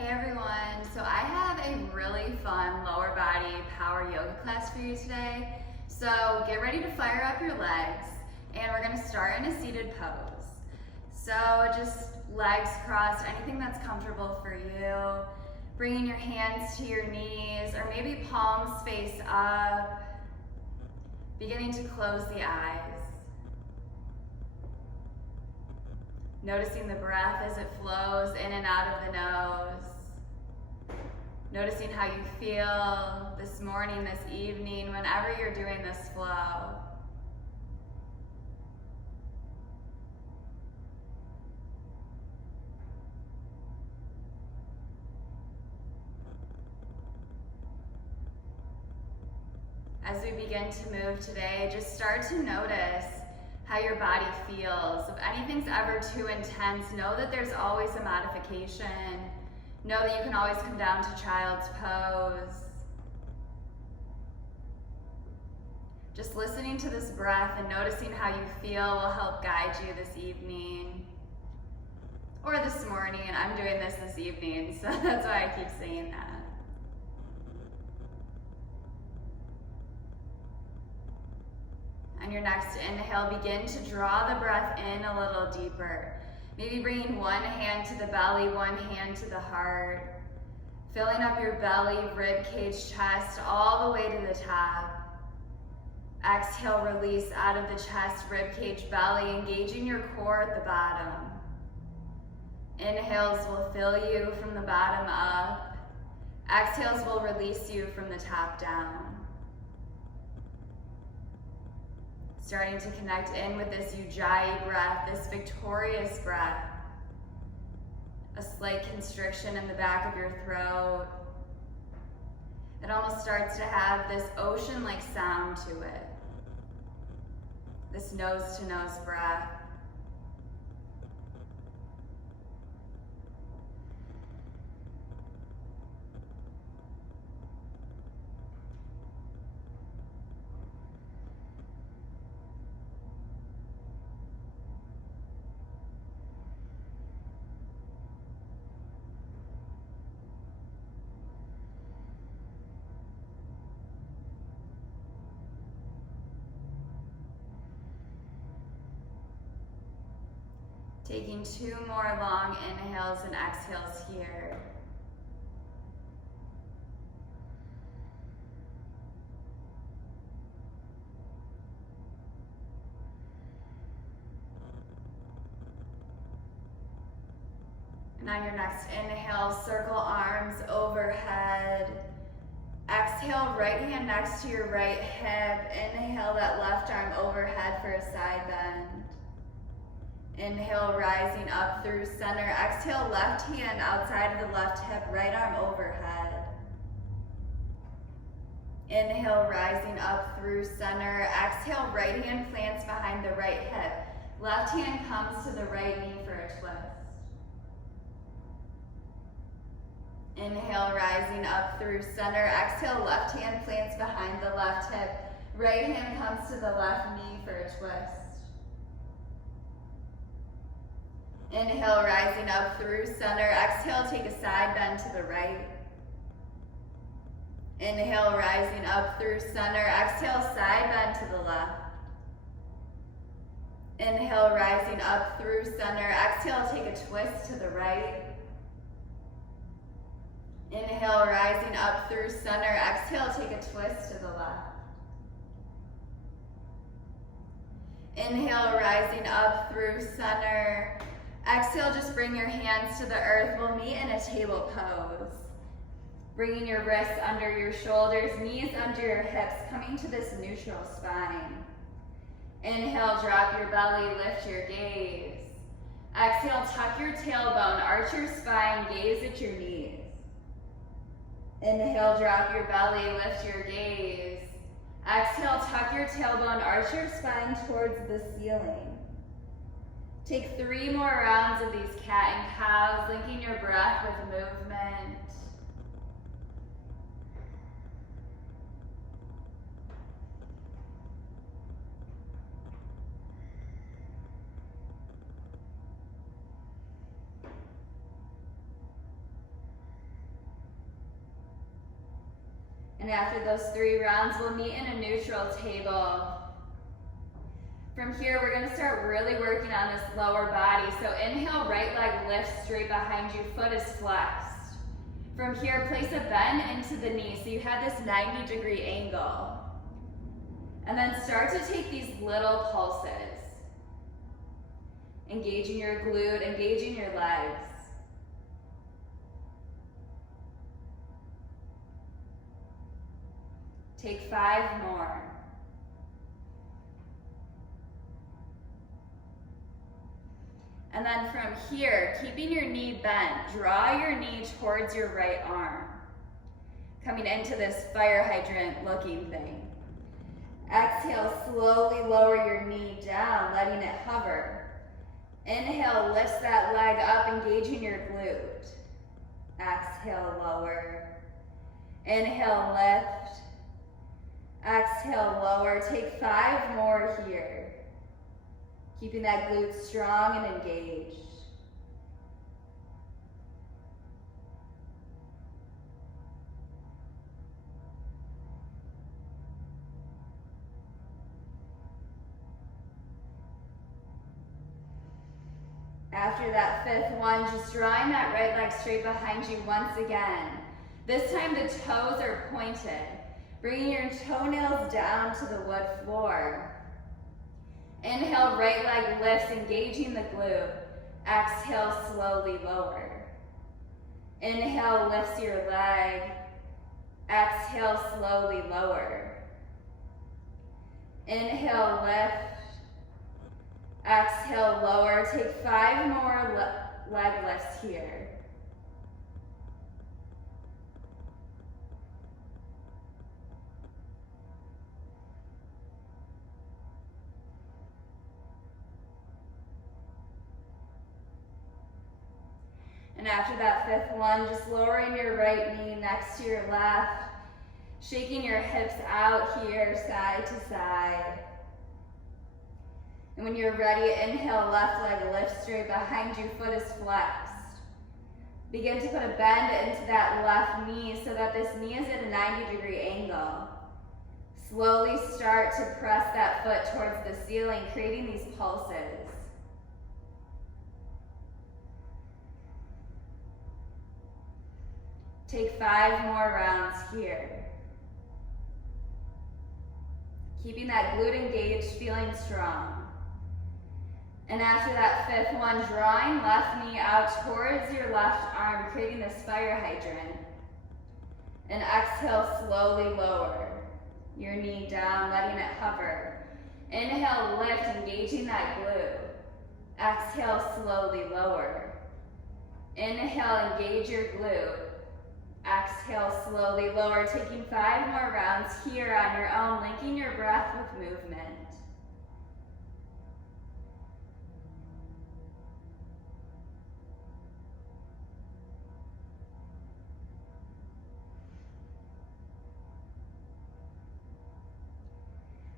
Hey everyone, so I have a really fun lower body power yoga class for you today. So get ready to fire up your legs and we're gonna start in a seated pose. So just legs crossed, anything that's comfortable for you. Bringing your hands to your knees or maybe palms face up. Beginning to close the eyes. Noticing the breath as it flows in and out of the nose. Noticing how you feel this morning, this evening, whenever you're doing this flow. As we begin to move today, just start to notice how your body feels. If anything's ever too intense, know that there's always a modification. Know that you can always come down to child's pose. Just listening to this breath and noticing how you feel will help guide you this evening. Or this morning, and I'm doing this evening, so that's why I keep saying that. On your next inhale, begin to draw the breath in a little deeper. Maybe bringing one hand to the belly, one hand to the heart. Filling up your belly, rib cage, chest, all the way to the top. Exhale, release out of the chest, rib cage, belly, engaging your core at the bottom. Inhales will fill you from the bottom up. Exhales will release you from the top down. Starting to connect in with this Ujjayi breath, this victorious breath. A slight constriction in the back of your throat. It almost starts to have this ocean-like sound to it. This nose-to-nose breath. Taking 2 more long inhales and exhales here. And on your next inhale, circle arms overhead. Exhale, right hand next to your right hip. Inhale that left arm overhead for a side bend. Inhale, rising up through center. Exhale, left hand outside of the left hip, right arm overhead. Inhale, rising up through center. Exhale, right hand plants behind the right hip. Left hand comes to the right knee for a twist. Inhale, rising up through center. Exhale, left hand plants behind the left hip. Right hand comes to the left knee for a twist. Inhale, rising up through center. Exhale, take a side bend to the right. Inhale, rising up through center. Exhale, side bend to the left. Inhale, rising up through center. Exhale, take a twist to the right. Inhale, rising up through center. Exhale, take a twist to the left. Inhale, rising up through center. Exhale, just bring your hands to the earth. We'll meet in a table pose. Bringing your wrists under your shoulders, knees under your hips, coming to this neutral spine. Inhale, drop your belly, lift your gaze. Exhale, tuck your tailbone, arch your spine, gaze at your knees. Inhale, drop your belly, lift your gaze. Exhale, tuck your tailbone, arch your spine towards the ceiling. Take 3 more rounds of these cat and cows, linking your breath with movement. And after those 3 rounds, we'll meet in a neutral table. From here, we're gonna start really working on this lower body. So inhale, right leg lifts straight behind you, foot is flexed. From here, place a bend into the knee, so you have this 90-degree angle. And then start to take these little pulses. Engaging your glute, engaging your legs. Take 5 more. And then from here, keeping your knee bent, draw your knee towards your right arm. Coming into this fire hydrant looking thing. Exhale, slowly lower your knee down, letting it hover. Inhale, lifts that leg up, engaging your glute. Exhale, lower. Inhale, lift. Exhale, lower. Take 5 more here. Keeping that glute strong and engaged. After that 5th one, just drawing that right leg straight behind you once again. This time the toes are pointed. Bringing your toenails down to the wood floor. Inhale, right leg lifts, engaging the glute. Exhale, slowly lower. Inhale, lifts your leg. Exhale, slowly lower. Inhale, lift. Exhale, lower. Take 5 more leg lifts here. And after that 5th one, just lowering your right knee next to your left, shaking your hips out here, side to side. And when you're ready, inhale, left leg lifts straight behind you, foot is flexed. Begin to put a bend into that left knee so that this knee is at a 90-degree angle. Slowly start to press that foot towards the ceiling, creating these pulses. Take 5 more rounds here. Keeping that glute engaged, feeling strong. And after that 5th one, drawing left knee out towards your left arm, creating this fire hydrant. And exhale, slowly lower your knee down, letting it hover. Inhale, lift, engaging that glute. Exhale, slowly lower. Inhale, engage your glute. Exhale, slowly lower, taking 5 more rounds here on your own, linking your breath with movement.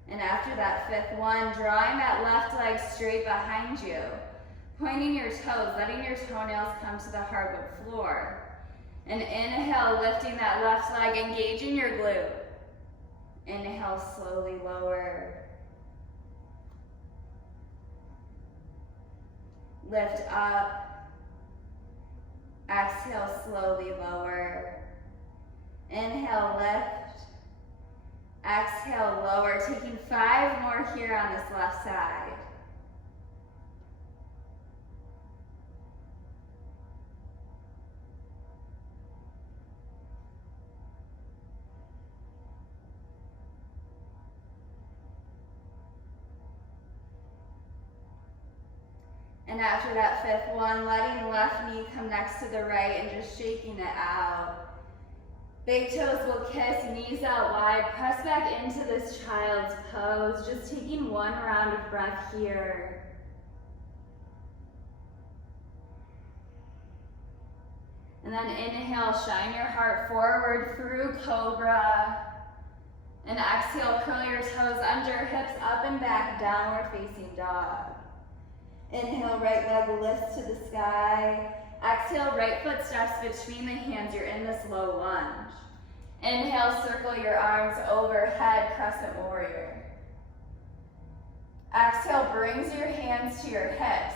And after that 5th one, drawing that left leg straight behind you, pointing your toes, letting your toenails come to the hardwood floor. And inhale, lifting that left leg, engaging your glute. Inhale, slowly lower. Lift up. Exhale, slowly lower. Inhale, lift. Exhale, lower. Taking 5 more here on this left side. And after that 5th one, letting left knee come next to the right and just shaking it out. Big toes will kiss, knees out wide. Press back into this child's pose. Just taking 1 round of breath here. And then inhale, shine your heart forward through cobra. And exhale, curl your toes under, hips up and back, downward facing dog. Inhale, right leg lifts to the sky. Exhale, right foot steps between the hands. You're in this low lunge. Inhale, circle your arms overhead, crescent warrior. Exhale, brings your hands to your hips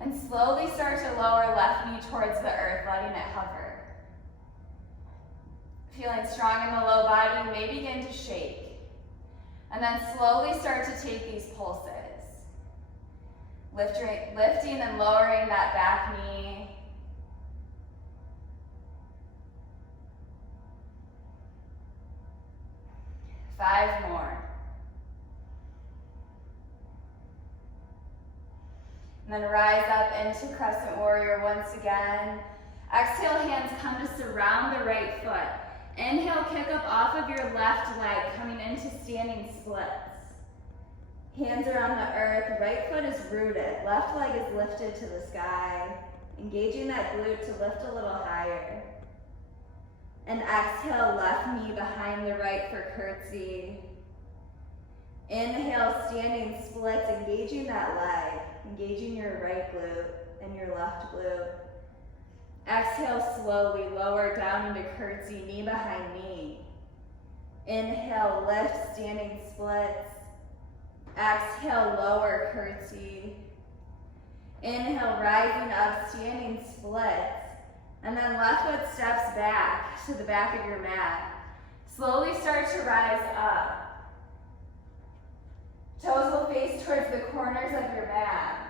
and slowly start to lower left knee towards the earth, letting it hover. Feeling strong in the low body, you may begin to shake. And then slowly start to take these pulses. Lifting and lowering that back knee. Five more. And then rise up into crescent warrior once again. Exhale, hands come to surround the right foot. Inhale, kick up off of your left leg, coming into standing splits. Hands are on the earth, right foot is rooted, left leg is lifted to the sky. Engaging that glute to lift a little higher. And exhale, left knee behind the right for curtsy. Inhale, standing splits, engaging that leg, engaging your right glute and your left glute. Exhale, slowly lower down into curtsy, knee behind knee. Inhale, lift, standing splits. Exhale, lower curtsy. Inhale, rising up, standing splits. And then left foot steps back to the back of your mat. Slowly start to rise up. Toes will face towards the corners of your mat.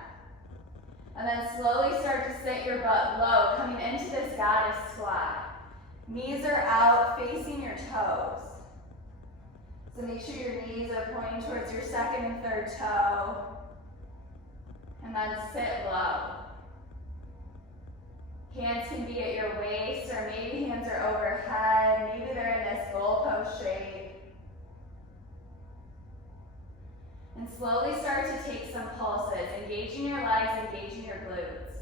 And then slowly start to sit your butt low, coming into this goddess squat. Knees are out, facing your toes. So make sure your knees are pointing towards your second and third toe. And then sit low. Hands can be at your waist, or maybe hands are overhead. Maybe they're in this goalpost shape. And slowly start to take some pulses, engaging your legs, engaging your glutes.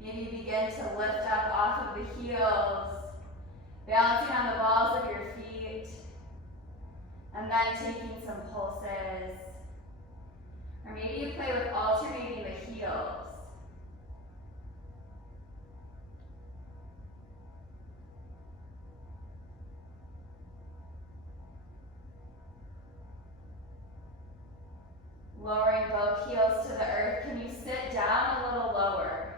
Maybe begin to lift up off of the heels, balancing on the balls of your feet, and then taking some pulses. Or maybe you play with alternating the heels. Lowering both heels to the earth. Can you sit down a little lower?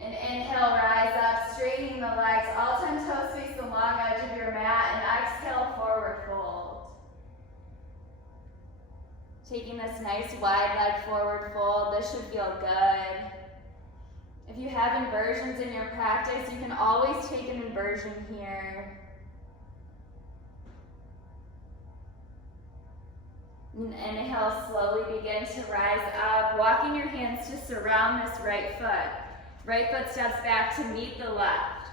And inhale, rise up, straightening the legs. All 10 toes face the long edge of your mat. And exhale, forward fold. Taking this nice wide leg forward fold. This should feel good. If you have inversions in your practice, you can always take an inversion here. And inhale, slowly begin to rise up, walking your hands to surround this right foot. Right foot steps back to meet the left.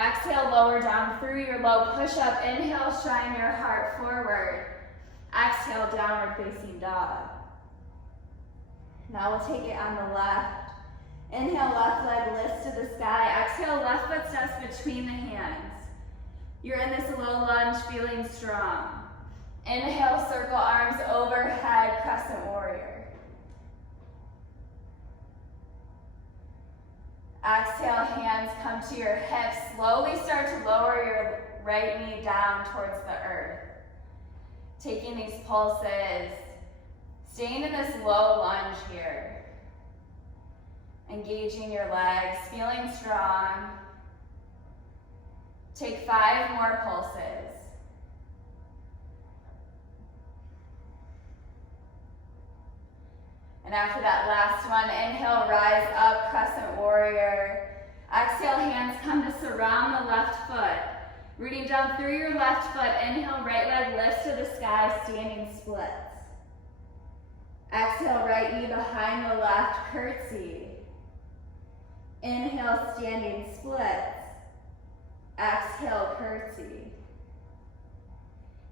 Exhale, lower down through your low push-up. Inhale, shine your heart forward. Exhale, downward facing dog. Now we'll take it on the left. Inhale, left leg lifts to the sky. Exhale, left foot steps between the hands. You're in this low lunge, feeling strong. Inhale, circle arms overhead, crescent warrior. Exhale, hands come to your hips. Slowly start to lower your right knee down towards the earth. Taking these pulses, staying in this low lunge here. Engaging your legs, feeling strong. Take 5 more pulses. And after that last one, inhale, rise up, crescent warrior. Exhale, hands come to surround the left foot. Rooting down through your left foot, inhale, right leg lifts to the sky, standing splits. Exhale, right knee behind the left, curtsy. Inhale, standing splits. Exhale, curtsy.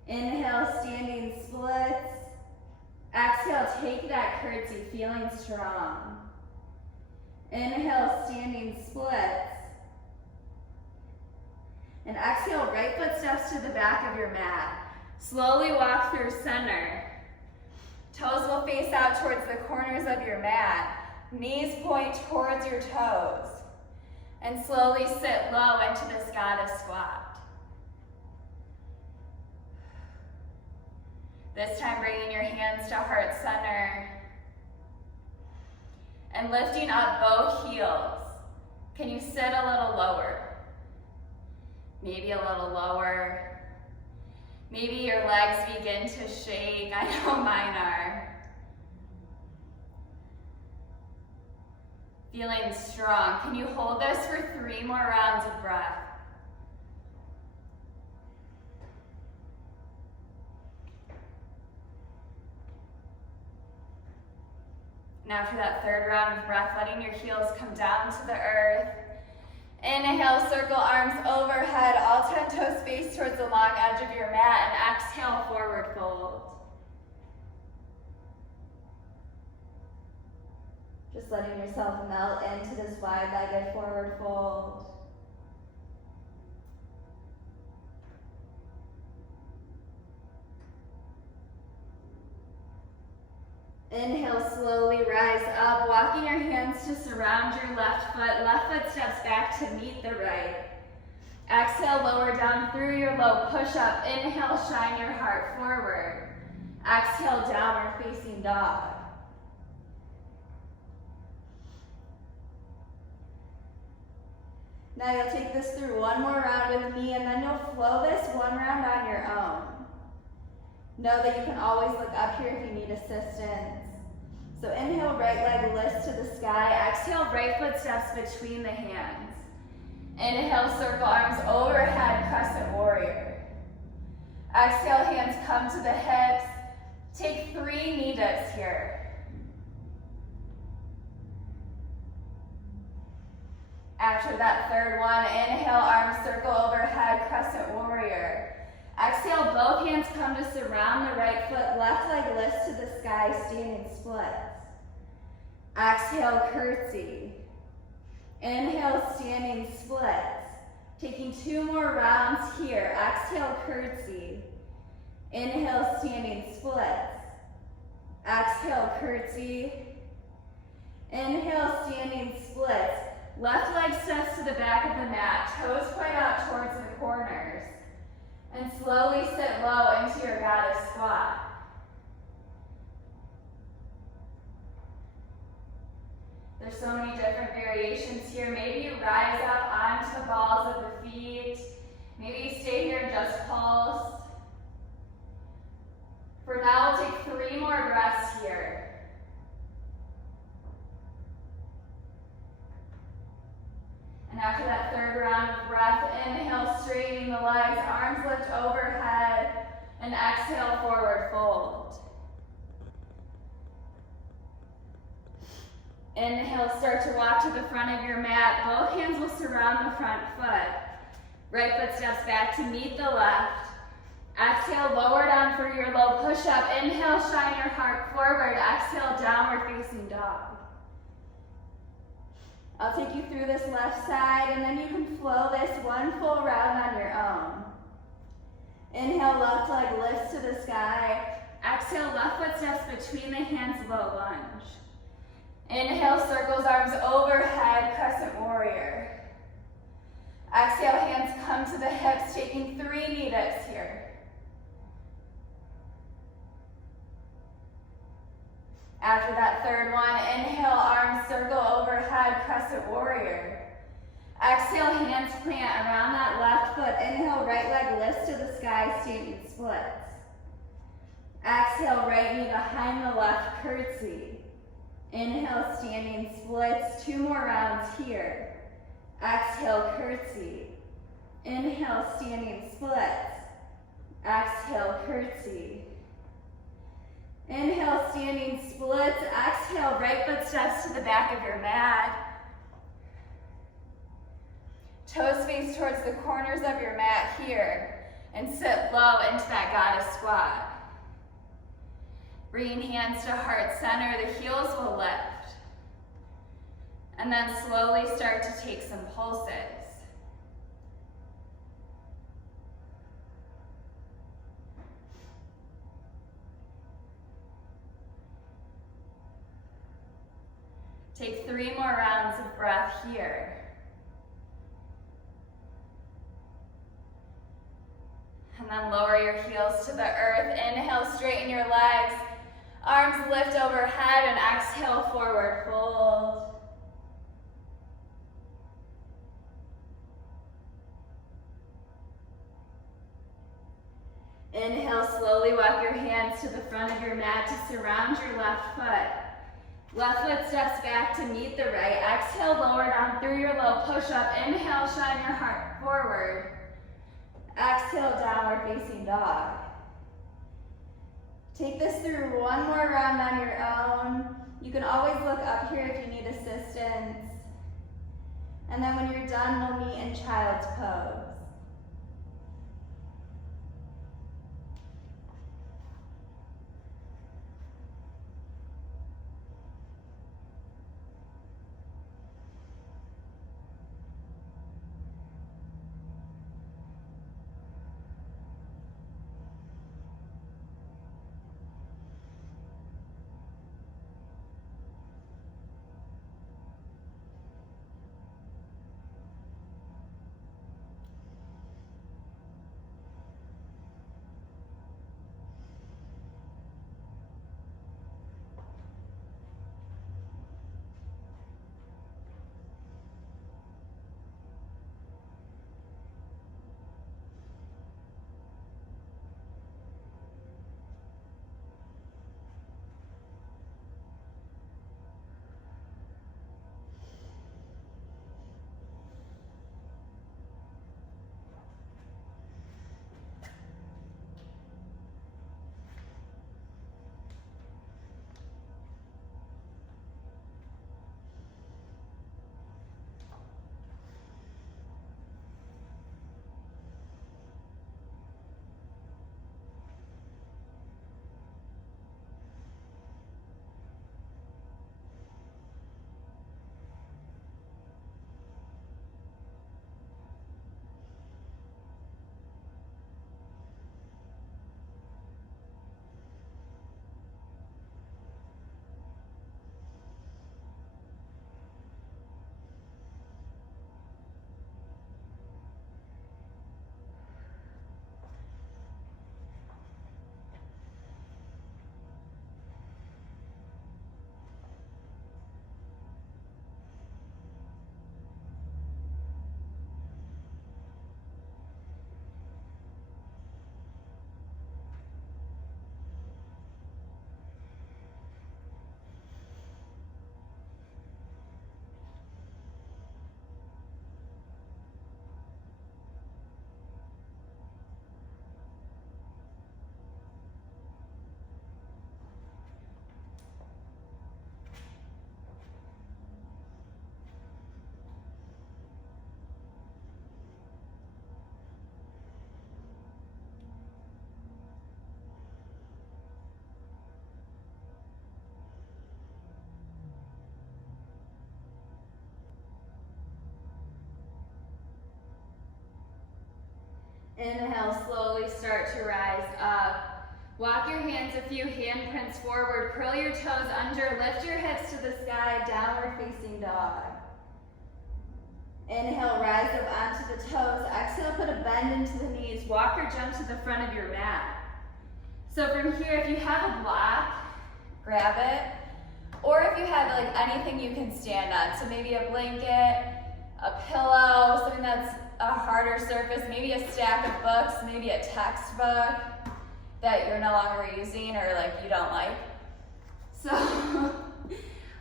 Inhale, standing splits. Exhale, take that curtsy, feeling strong. Inhale, standing splits. And exhale, right foot steps to the back of your mat. Slowly walk through center. Toes will face out towards the corners of your mat. Knees point towards your toes. And slowly sit low into this goddess squat. This time bringing your hands to heart center. And lifting up both heels. Can you sit a little lower? Maybe a little lower. Maybe your legs begin to shake. I know mine are. Feeling strong. Can you hold this for 3 more rounds of breath? And after that 3rd round of breath, letting your heels come down to the earth. Inhale, circle arms overhead, all 10 toes face towards the long edge of your mat, and exhale, forward fold. Just letting yourself melt into this wide-legged forward fold. Inhale, slowly rise up, walking your hands to surround your left foot steps back to meet the right. Exhale, lower down through your low push-up. Inhale, shine your heart forward. Exhale, downward facing dog. Now you'll take this through 1 more round with me, and then you'll flow this 1 round on your own. Know that you can always look up here if you need assistance. So inhale, right leg lifts to the sky. Exhale, right foot steps between the hands. Inhale, circle arms overhead, crescent warrior. Exhale, hands come to the hips. Take 3 knee dips here. After that 3rd one, inhale, arms circle overhead, crescent warrior. Exhale, both hands come to surround the right foot, left leg lifts to the sky, standing splits. Exhale, curtsy. Inhale, standing splits. Taking 2 more rounds here. Exhale, curtsy. Inhale, standing splits. Exhale, curtsy. Inhale, standing splits. Left leg steps to the back of the mat, toes point out towards the corners. And slowly sit low into your goddess squat. There's so many different variations here. Maybe you rise up onto the balls of the feet. Maybe you stay here and just pulse. For now, we'll take 3 more breaths here. And after that 3rd round of breath, inhale, straightening the legs, arms lift overhead, and exhale, forward fold. Inhale, start to walk to the front of your mat. Both hands will surround the front foot. Right foot steps back to meet the left. Exhale, lower down for your low push-up. Inhale, shine your heart forward. Exhale, downward facing dog. I'll take you through this left side, and then you can flow this 1 full round on your own. Inhale, left leg lifts to the sky. Exhale, left foot steps between the hands, low lunge. Inhale, circles arms overhead, crescent warrior. Exhale, hands come to the hips, taking 3 knee dips here. After that 3rd one, inhale, arms circle overhead, crescent warrior. Exhale, hands plant around that left foot. Inhale, right leg lifts to the sky, standing splits. Exhale, right knee behind the left, curtsy. Inhale, standing splits. 2 more rounds here. Exhale, curtsy. Inhale, standing splits. Exhale, curtsy. Inhale, standing splits. Exhale, right foot steps to the back of your mat. Toes face towards the corners of your mat here. And sit low into that goddess squat. Bringing hands to heart center, the heels will lift. And then slowly start to take some pulses. Take 3 more rounds of breath here. And then lower your heels to the earth. Inhale, straighten your legs. Arms lift overhead and exhale, forward fold. Inhale, slowly walk your hands to the front of your mat to surround your left foot. Left foot steps back to meet the right. Exhale, lower down through your low push-up. Inhale, shine your heart forward. Exhale, downward facing dog. Take this through one more round on your own. You can always look up here if you need assistance. And then when you're done, we'll meet in child's pose. Inhale, slowly start to rise up. Walk your hands a few handprints forward. Curl your toes under. Lift your hips to the sky. Downward facing dog. Inhale, rise up onto the toes. Exhale, put a bend into the knees. Walk or jump to the front of your mat. So from here, if you have a block, grab it. Or if you have like anything you can stand on. So maybe a blanket, a pillow, something that's a harder surface, maybe a stack of books, maybe a textbook that you're no longer using or like you don't like. So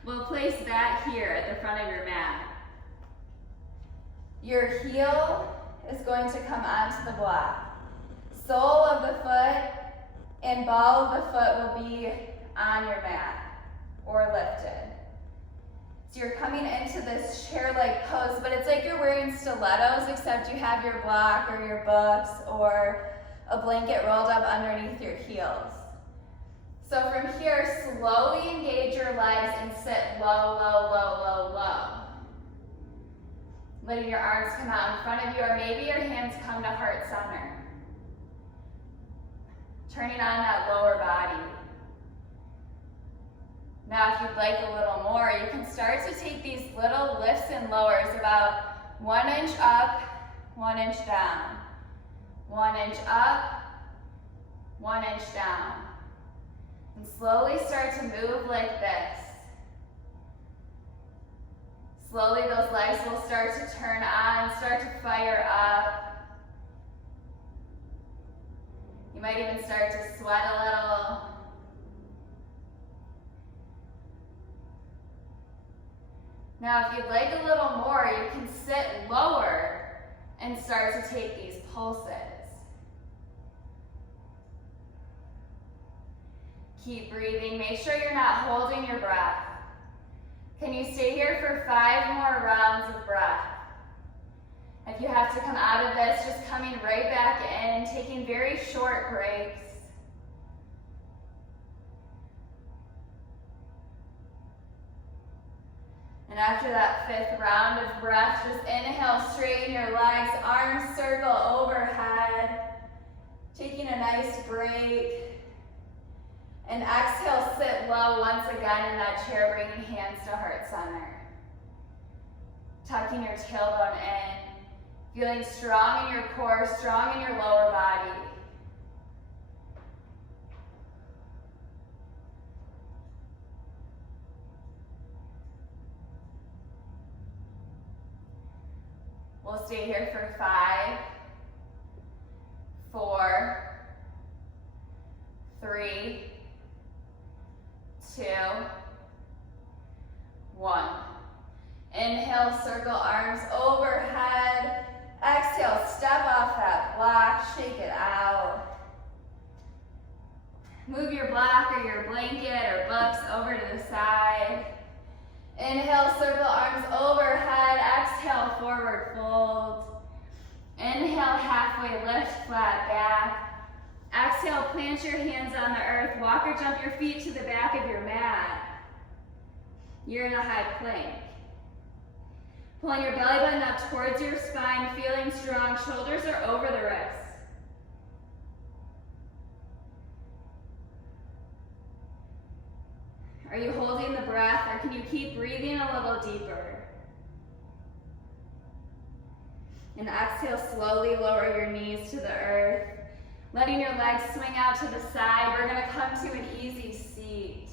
we'll place that here at the front of your mat. Your heel is going to come onto the block. Sole of the foot and ball of the foot will be on your mat or lifted. So you're coming into this chair-like pose, but it's like you're wearing stilettos, except you have your block or your books or a blanket rolled up underneath your heels. So from here, slowly engage your legs and sit low, low, low, low, low. Letting your arms come out in front of you, or maybe your hands come to heart center. Turning on that lower body. Now, if you'd like a little more, you can start to take these little lifts and lowers, about 1 inch up, 1 inch down. 1 inch up, 1 inch down. And slowly start to move like this. Slowly those legs will start to turn on, start to fire up. You might even start to sweat a little. Now, if you'd like a little more, you can sit lower and start to take these pulses. Keep breathing. Make sure you're not holding your breath. Can you stay here for 5 more rounds of breath? If you have to come out of this, just coming right back in, taking very short breaks. And after that 5th round of breath, just inhale, straighten your legs, arms circle overhead, taking a nice break. And exhale, sit low once again in that chair, bringing hands to heart center. Tucking your tailbone in, feeling strong in your core, strong in your lower body. We'll stay here for 5, 4, 3, 2, 1. Inhale, circle arms overhead. Exhale, step off that block, shake it out. Move your block or your blanket or books over to the side. Inhale, circle arms overhead. Exhale, forward fold. Inhale, halfway lift, flat back. Exhale, plant your hands on the earth. Walk or jump your feet to the back of your mat. You're in a high plank. Pulling your belly button up towards your spine, feeling strong. Shoulders are over the wrists. Are you holding the breath, or can you keep breathing a little deeper? And exhale, slowly lower your knees to the earth. Letting your legs swing out to the side. We're going to come to an easy seat.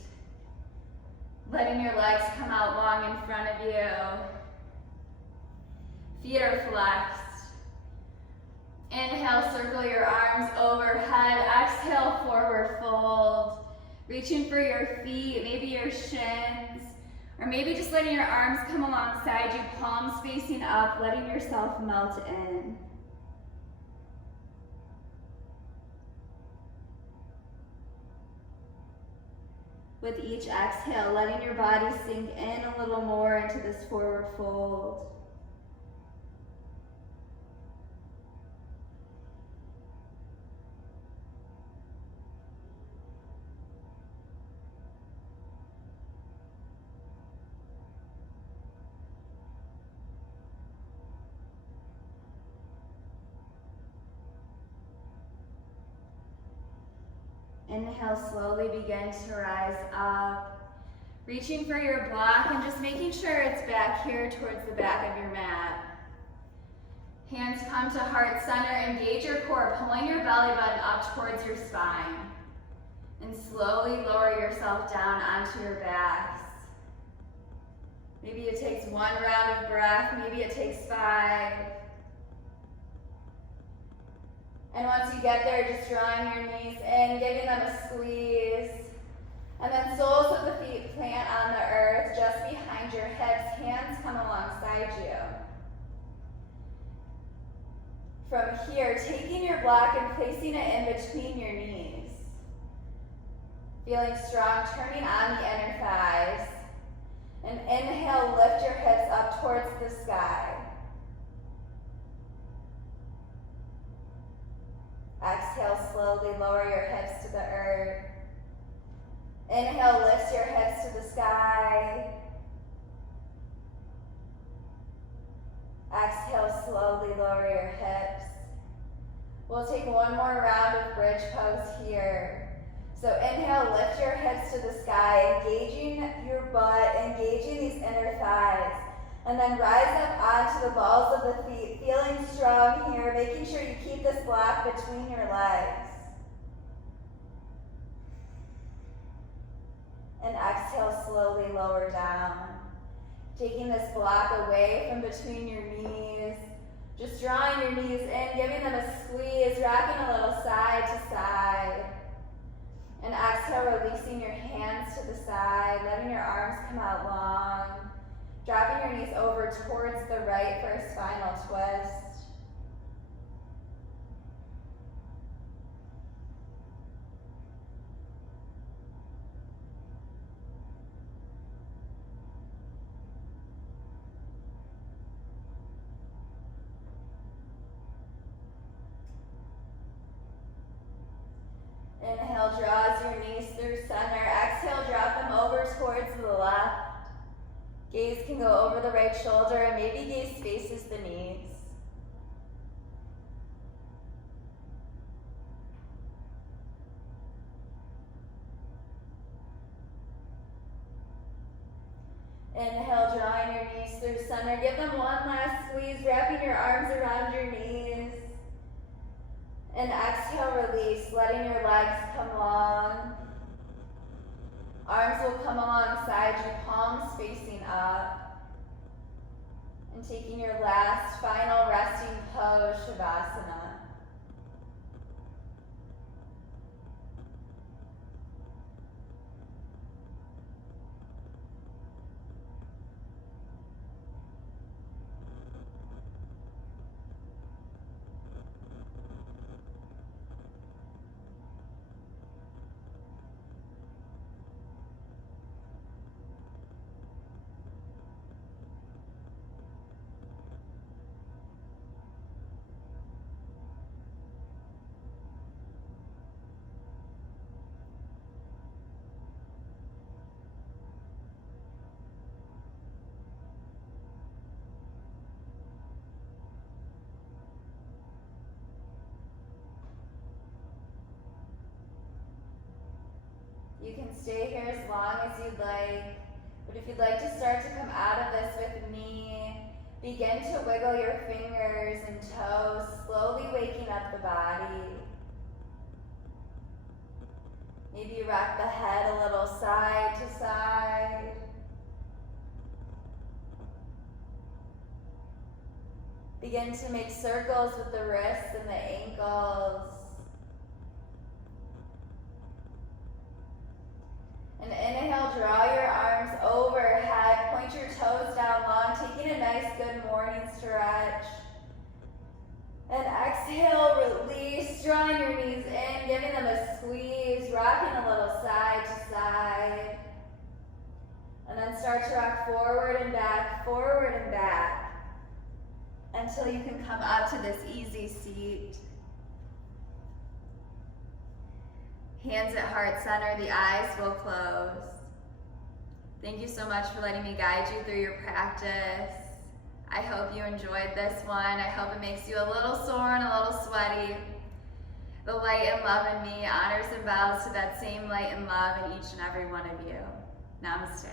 Letting your legs come out long in front of you. Feet are flexed. Inhale, circle your arms overhead. Exhale, forward fold. Reaching for your feet, maybe your shins, or maybe just letting your arms come alongside you, palms facing up, letting yourself melt in. With each exhale, letting your body sink in a little more into this forward fold. Inhale, slowly begin to rise up, reaching for your block and just making sure it's back here towards the back of your mat. Hands come to heart center, engage your core, pulling your belly button up towards your spine. And slowly lower yourself down onto your backs. Maybe it takes 1 round of breath, maybe it takes 5. And once you get there, just drawing your knees in, giving them a squeeze. And then soles of the feet plant on the earth just behind your hips. Hands come alongside you. From here, taking your block and placing it in between your knees. Feeling strong, turning on the inner thighs. And inhale, lift your hips up towards the sky. Exhale, slowly lower your hips to the earth. Inhale, lift your hips to the sky. Exhale, slowly lower your hips. We'll take 1 more round of bridge pose here. So inhale. inhale, lift your hips to the sky, engaging your butt, engaging these inner thighs. And then rise up onto the balls of the feet, feeling strong here, making sure you keep this block between your legs. And exhale, slowly lower down. Taking this block away from between your knees. Just drawing your knees in, giving them a squeeze, rocking a little side to side. And exhale, releasing your hands to the side, letting your arms come out long. Dropping your knees over towards the right for a spinal twist. Inhale, draws your knees through center. Exhale, drop them over towards the left. Gaze can go over the right shoulder, and maybe gaze faces the knees. Inhale, drawing your knees through center. Give them one last squeeze, wrapping your arms around your knees. And exhale, release, letting your legs come long. Arms will come alongside you, palms facing up. And taking your last, final resting pose, Shavasana. You can stay here as long as you'd like, but if you'd like to start to come out of this with me, begin to wiggle your fingers and toes, slowly waking up the body. Maybe rock the head a little side to side. Begin to make circles with the wrists and the ankles. And inhale, draw your arms overhead, point your toes down long, taking a nice good morning stretch. And exhale, release, drawing your knees in, giving them a squeeze, rocking a little side to side. And then start to rock forward and back, until you can come up to this easy seat. Hands at heart center, the eyes will close. Thank you so much for letting me guide you through your practice. I hope you enjoyed this one. I hope it makes you a little sore and a little sweaty. The light and love in me honors and bows to that same light and love in each and every one of you. Namaste.